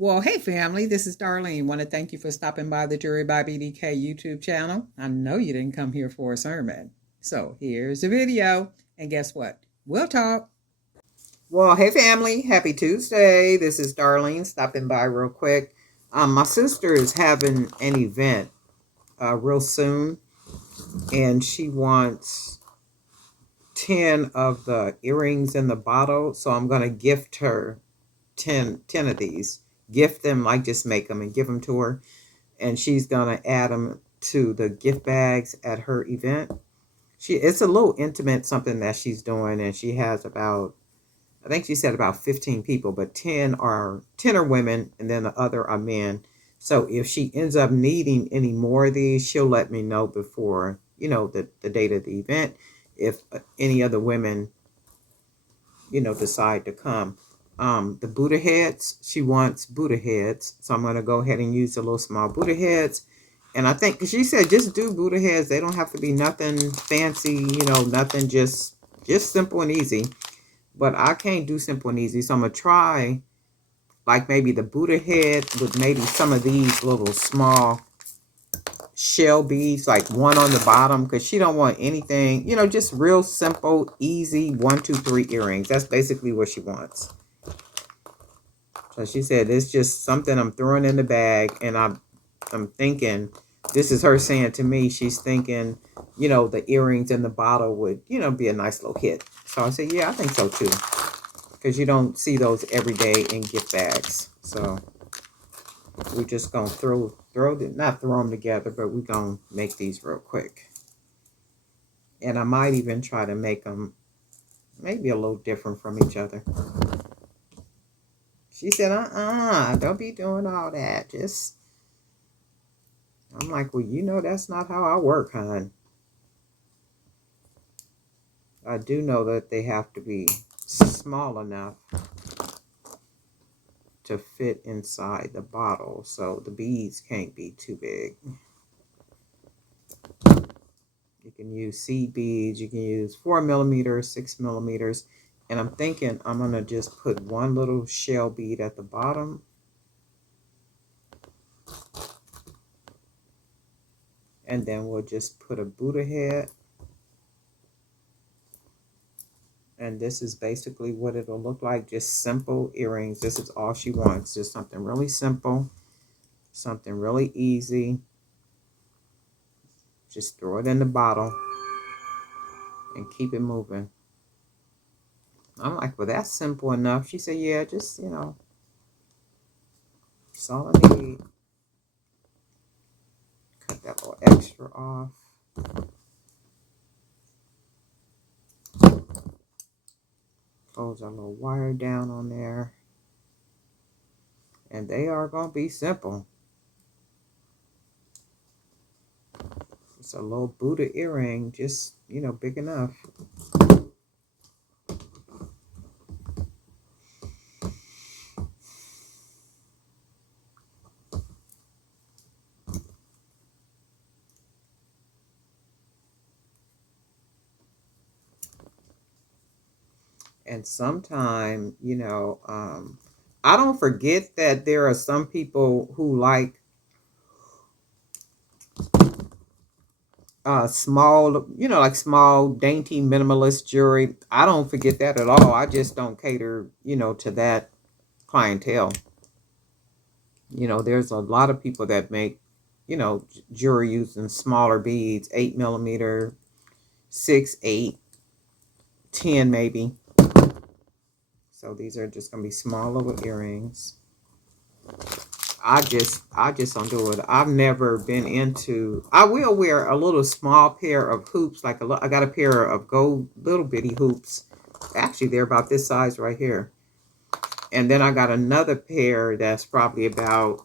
Well, hey family, this is Darlene. Want to thank you for stopping by the Jury by BDK YouTube channel. I know you didn't come here for a sermon. So here's the video. And guess what? We'll talk. Well, hey family, happy Tuesday. This is Darlene stopping by real quick. My sister is having an event real soon, and she wants 10 of the earrings in the bottle. So I'm going to gift her 10 of these. Gift them, like just make them and give them to her. And she's gonna add them to the gift bags at her event. It's a little intimate something that she's doing, and she has about, I think she said about 15 people, but 10 are women, and then the other are men. So if she ends up needing any more of these, she'll let me know before, the date of the event, if any other women, decide to come. The Buddha heads, she wants Buddha heads. So I'm going to go ahead and use the little small Buddha heads. And I think she said just do Buddha heads. They don't have to be nothing fancy, nothing, just simple and easy. But I can't do simple and easy. So I'm going to try like maybe the Buddha head with maybe some of these little small shell beads, like one on the bottom, because she don't want anything, just real simple, easy 1, 2, 3 earrings. That's basically what she wants. So she said, it's just something I'm throwing in the bag. And I'm thinking, this is her saying to me, she's thinking, the earrings in the bottle would, be a nice little hit. So I said, yeah, I think so too. Because you don't see those every day in gift bags. So we're just going to not throw them together, but we're going to make these real quick. And I might even try to make them maybe a little different from each other. She said, don't be doing all that. I'm like, well, that's not how I work, hon. I do know that they have to be small enough to fit inside the bottle. So the beads can't be too big. You can use seed beads. You can use 4 millimeters, 6 millimeters. And I'm thinking I'm going to just put one little shell bead at the bottom. And then we'll just put a Buddha head. And this is basically what it'll look like. Just simple earrings. This is all she wants. Just something really simple. Something really easy. Just throw it in the bottle. And keep it moving. I'm like, well, that's simple enough. She said, yeah, just, that's all I need. Cut that little extra off. Close our little wire down on there. And they are going to be simple. It's a little Buddha earring, just, big enough. And sometime, I don't forget that there are some people who like small, like small, dainty, minimalist jewelry. I don't forget that at all. I just don't cater, to that clientele. There's a lot of people that make, jewelry using smaller beads, 8 millimeter, 6, 8, 10 maybe. So these are just going to be small little earrings. I just don't do it. I've never been into, I will wear a little small pair of hoops, like I got a pair of gold little bitty hoops. Actually, they're about this size right here. And then I got another pair that's probably about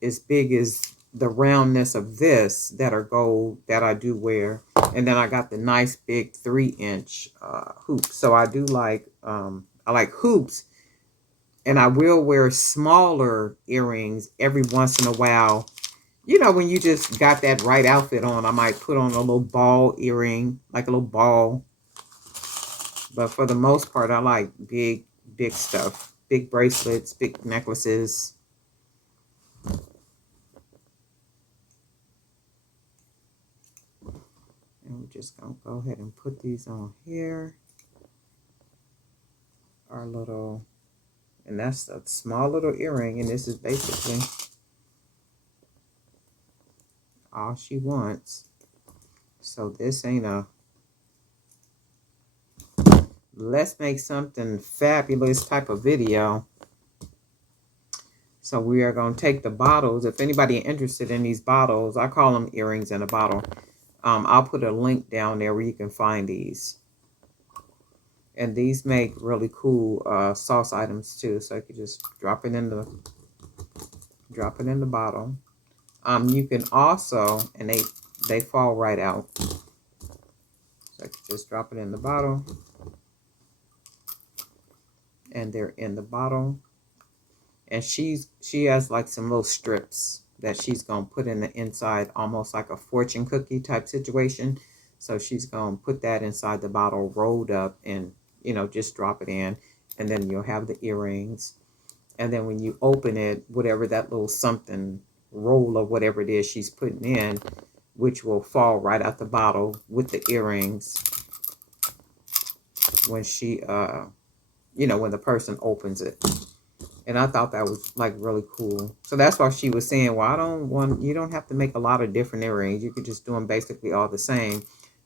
as big as the roundness of this that are gold that I do wear. And then I got the nice big 3-inch hoops. So I do like, I like hoops. And I will wear smaller earrings every once in a while. When you just got that right outfit on, I might put on a little ball earring, like a little ball. But for the most part, I like big stuff. Big bracelets, big necklaces. And we're just going to go ahead and put these on here. Our little, and that's a small little earring. And this is basically all she wants. So this ain't a, let's make something fabulous type of video. So we are going to take the bottles. If anybody interested in these bottles, I call them earrings in a bottle. I'll put a link down there where you can find these. And these make really cool sauce items too. So you can just drop it in the bottle. You can also, and they fall right out. So I can just drop it in the bottle. And they're in the bottle. And she has like some little strips that she's going to put in the inside, almost like a fortune cookie type situation. So she's going to put that inside the bottle rolled up and, you know, just drop it in. And then you'll have the earrings. And then when you open it, whatever that little something roll or whatever it is she's putting in, which will fall right out the bottle with the earrings when she, you know, when the person opens it. And I thought that was like really cool. So that's why she was saying, well, you don't have to make a lot of different earrings. You could just do them basically all the same,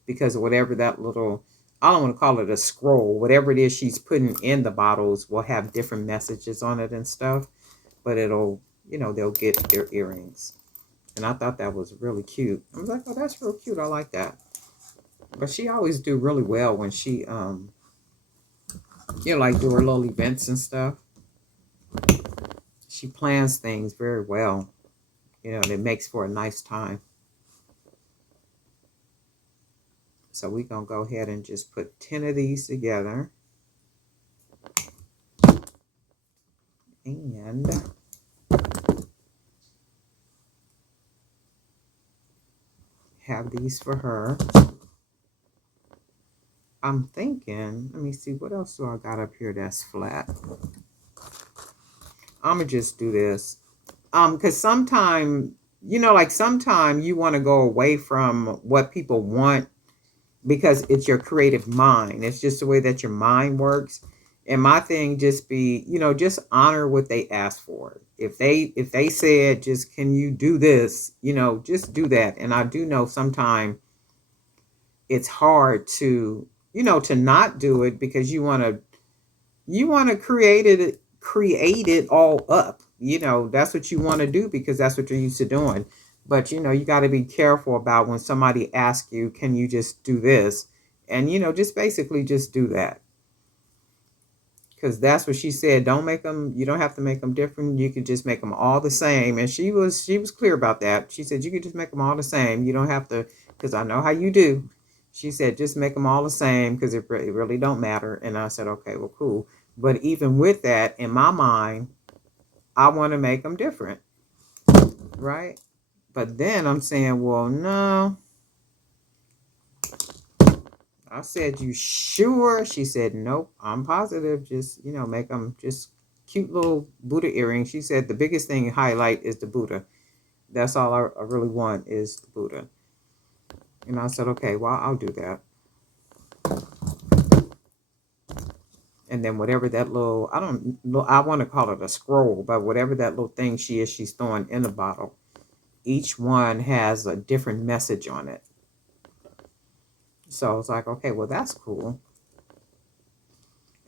because whatever that little, I don't want to call it a scroll, whatever it is she's putting in the bottles will have different messages on it and stuff, but it'll, you know, they'll get their earrings. And I thought that was really cute. I was like, oh, that's real cute. I like that. But she always do really well when she, you know, like do her little events and stuff. She plans things very well, you know, and it makes for a nice time. So we're going to go ahead and just put 10 of these together. And have these for her. I'm thinking, let me see, what else do I got up here that's flat? I'm going to just do this. Because sometimes, you know, like sometimes you want to go away from what people want because it's your creative mind. It's just the way that your mind works. And my thing just be, you know, just honor what they ask for. If they said, just, can you do this? You know, just do that. And I do know sometimes it's hard to, you know, to not do it because you want to create it all up. You know, that's what you want to do because that's what you're used to doing. But, you know, you got to be careful about when somebody asks you, can you just do this? And, you know, just basically just do that. Because that's what she said. Don't make them, you don't have to make them different. You could just make them all the same. And she was clear about that. She said, you could just make them all the same. You don't have to, because I know how you do. She said, just make them all the same because it really don't matter. And I said, okay, well, cool. But even with that, in my mind, I want to make them different. Right? But then I'm saying, well, no. I said, you sure? She said, nope, I'm positive. Just, you know, make them just cute little Buddha earrings. She said the biggest thing you highlight is the Buddha. That's all I really want is the Buddha. And I said, okay, well, I'll do that. And then whatever that little, I want to call it a scroll, but whatever that little thing she's throwing in the bottle, each one has a different message on it. So I was like, okay, well, that's cool.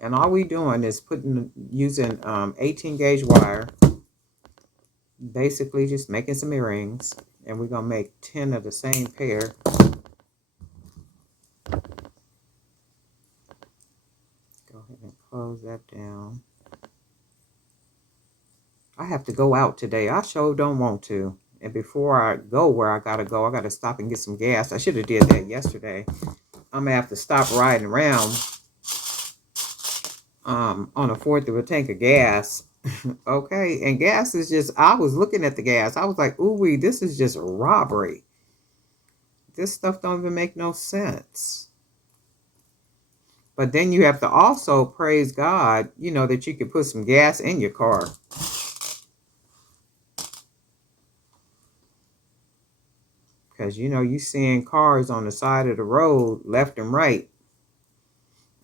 And all we doing is using 18 gauge wire, basically just making some earrings, and we're going to make 10 of the same pair. Go ahead and close that down. I have to go out today. I sure don't want to. And before I go where I got to go, I got to stop and get some gas. I should have did that yesterday. I'm going to have to stop riding around on a 4th of a tank of gas. Okay, and gas is just, I was looking at the gas. I was like, ooh, this is just robbery. This stuff don't even make no sense. But then you have to also praise God, you know, that you can put some gas in your car. because, you know, you seeing cars on the side of the road left and right.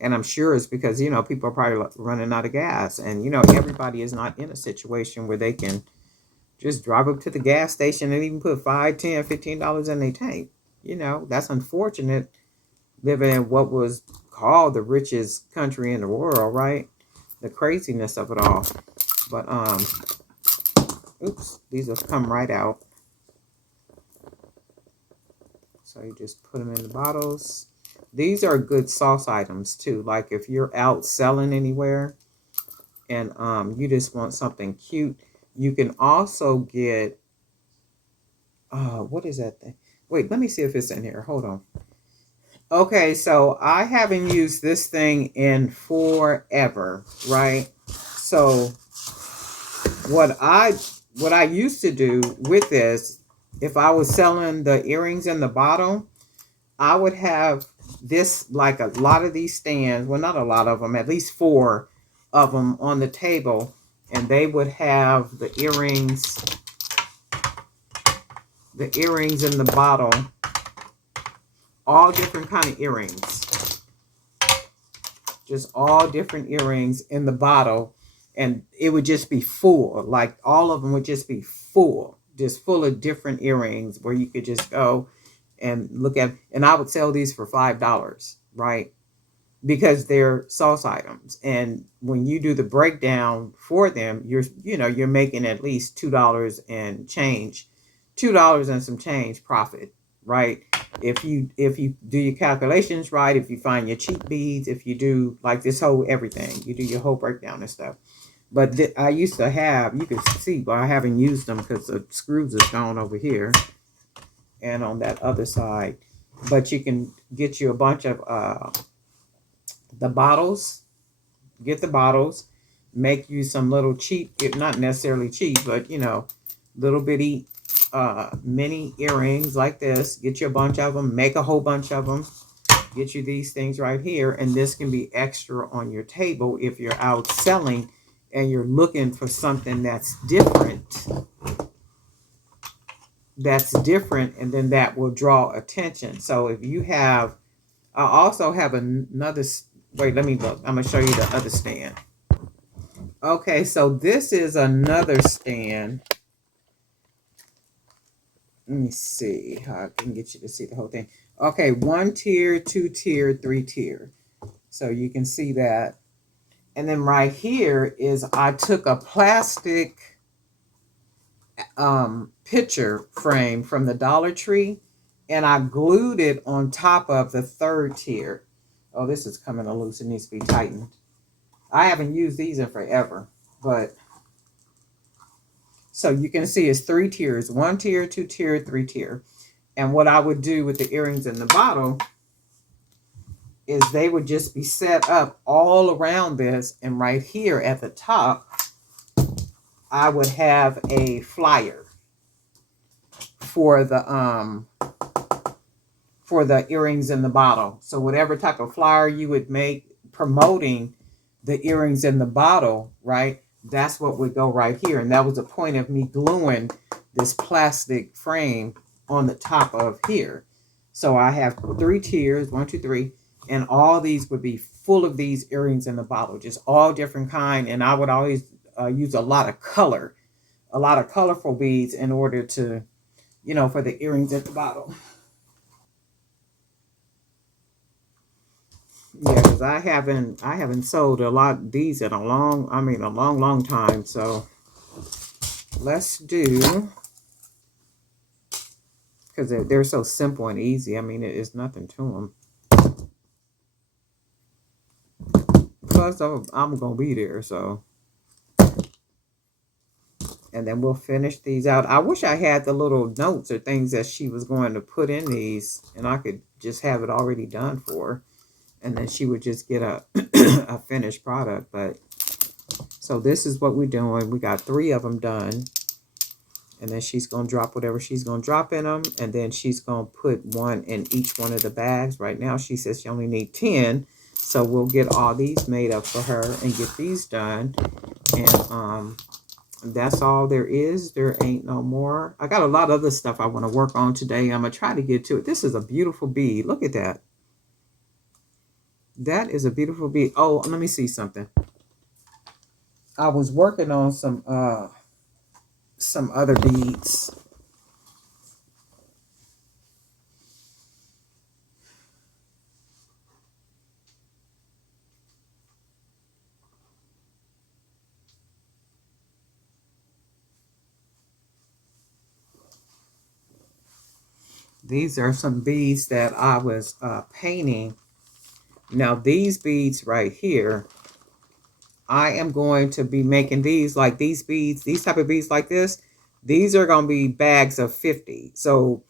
And I'm sure it's because, you know, people are probably running out of gas. And, you know, everybody is not in a situation where they can just drive up to the gas station and even put $5, $10, $15 in their tank. You know, that's unfortunate living in what was called the richest country in the world, right? The craziness of it all. But, oops, these will come right out. So you just put them in the bottles. These are good sauce items too. Like if you're out selling anywhere and you just want something cute, you can also get, what is that thing? Wait, let me see if it's in here. Hold on. Okay, so I haven't used this thing in forever, right? So what I used to do with this, if I was selling the earrings in the bottle, I would have this, like a lot of these stands, well, not a lot of them, at least 4 of them on the table, and they would have the earrings in the bottle, all different kind of earrings, just all different earrings in the bottle, and it would just be full, like all of them would just be full, just full of different earrings where you could just go and look at, and I would sell these for $5, right? Because they're sauce items. And when you do the breakdown for them, you're making at least $2 and change, $2 and some change profit, right? If you do your calculations right, if you find your cheap beads, if you do like this whole everything, you do your whole breakdown and stuff. But I used to have, you can see, but I haven't used them because the screws is gone over here and on that other side. But you can get you a bunch of the bottles, get the bottles, make you some little cheap, not necessarily cheap, but you know, little bitty mini earrings like this. Get you a bunch of them, make a whole bunch of them, get you these things right here, and this can be extra on your table if you're out selling and you're looking for something that's different, and then that will draw attention. So if you have, I also have another, wait, let me look. I'm going to show you the other stand. Okay, so this is another stand. Let me see how I can get you to see the whole thing. Okay, 1 tier, 2 tier, 3 tier. So you can see that. And then right here is, I took a plastic picture frame from the Dollar Tree and I glued it on top of the 3rd tier. Oh, this is coming loose. It needs to be tightened. I haven't used these in forever, but so you can see it's 3 tiers: 1 tier, 2 tier, 3 tier. And what I would do with the earrings in the bottle is they would just be set up all around this, and right here at the top I would have a flyer for the earrings in the bottle. So whatever type of flyer you would make promoting the earrings in the bottle, right? That's what would go right here. And that was the point of me gluing this plastic frame on the top of here. So I have 3 tiers, 1, 2, 3, and all these would be full of these earrings in the bottle, just all different kind. And I would always use a lot of color, a lot of colorful beads in order to, you know, for the earrings at the bottom. Yeah, because I haven't sold a lot of these in a long time. So let's do, because they're so simple and easy. I mean, it's nothing to them. Plus, I'm going to be there, so. And then we'll finish these out. I wish I had the little notes or things that she was going to put in these, and I could just have it already done for her. And then she would just get a, a finished product. But so this is what we're doing. We got 3 of them done. And then she's going to drop whatever she's going to drop in them. And then she's going to put 1 in each one of the bags. Right now, she says she only needs 10. So we'll get all these made up for her and get these done. And That's all there is. There ain't no more. I got a lot of other stuff I want to work on today. I'm going to try to get to it. This is a beautiful bead. Look at that. That is a beautiful bead. Oh, let me see something. I was working on some other beads. These are some beads that I was painting. Now these beads right here, I am going to be making these like these beads, these type of beads like this. These are going to be bags of 50. So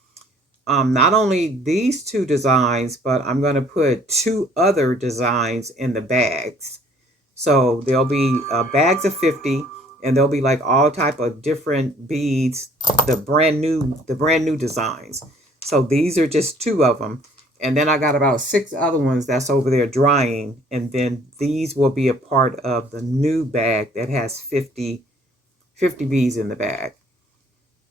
not only these two designs, but I'm going to put two other designs in the bags. So there'll be bags of 50, and there'll be like all type of different beads, the brand new designs. So these are just two of them. And then I got about 6 other ones that's over there drying. And then these will be a part of the new bag that has 50 beads in the bag.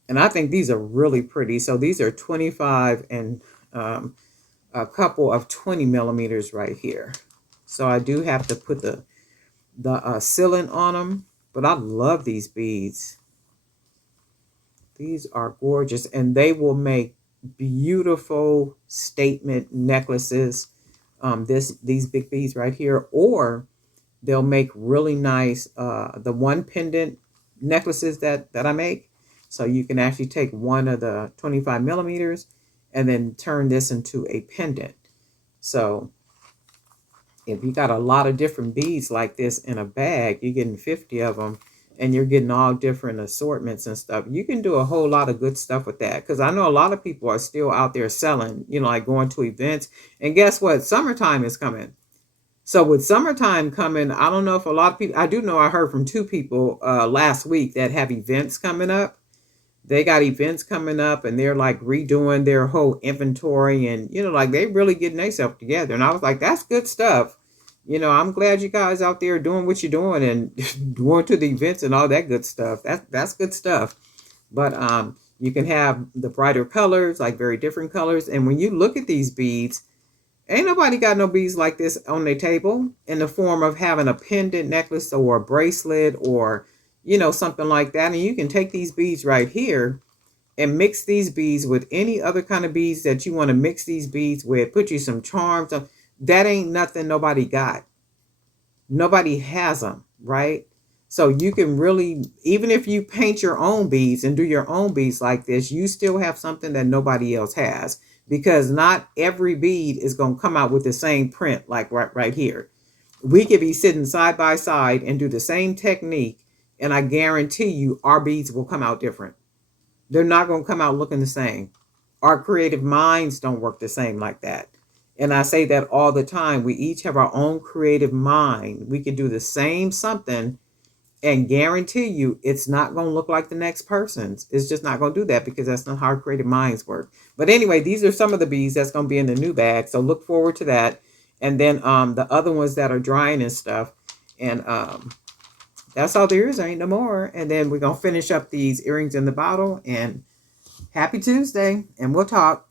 And I think these are really pretty. So these are 25 and a couple of 20 millimeters right here. So I do have to put the sealant on them, but I love these beads. These are gorgeous, and they will make beautiful statement necklaces. These big beads right here, or they'll make really nice the one pendant necklaces that I make. So you can actually take one of the 25 millimeters and then turn this into a pendant. So if you got a lot of different beads like this in a bag, you're getting 50 of them, and you're getting all different assortments and stuff. You can do a whole lot of good stuff with that, because I know a lot of people are still out there selling, like going to events. And guess what? Summertime is coming. So with summertime coming, I don't know if a lot of people, I do know I heard from 2 people last week that have events coming up. They got events coming up, and they're like redoing their whole inventory, and like they really getting themselves together. And I was like, that's good stuff. I'm glad you guys out there doing what you're doing and going to the events and all that good stuff. That's good stuff. But you can have the brighter colors, like very different colors. And when you look at these beads, ain't nobody got no beads like this on their table in the form of having a pendant necklace or a bracelet or something like that. And you can take these beads right here and mix these beads with any other kind of beads that you want to mix these beads with. Put you some charms on. That ain't nothing nobody got. Nobody has them, right? So you can really, even if you paint your own beads and do your own beads like this, you still have something that nobody else has, because not every bead is going to come out with the same print like right here. We could be sitting side by side and do the same technique, and I guarantee you our beads will come out different. They're not going to come out looking the same. Our creative minds don't work the same like that. And I say that all the time. We each have our own creative mind. We can do the same something and guarantee you it's not going to look like the next person's. It's just not going to do that, because that's not how our creative minds work. But anyway, these are some of the beads that's going to be in the new bag. So look forward to that. And then the other ones that are drying and stuff. And that's all there is. There ain't no more. And then we're going to finish up these earrings in the bottle. And happy Tuesday. And we'll talk.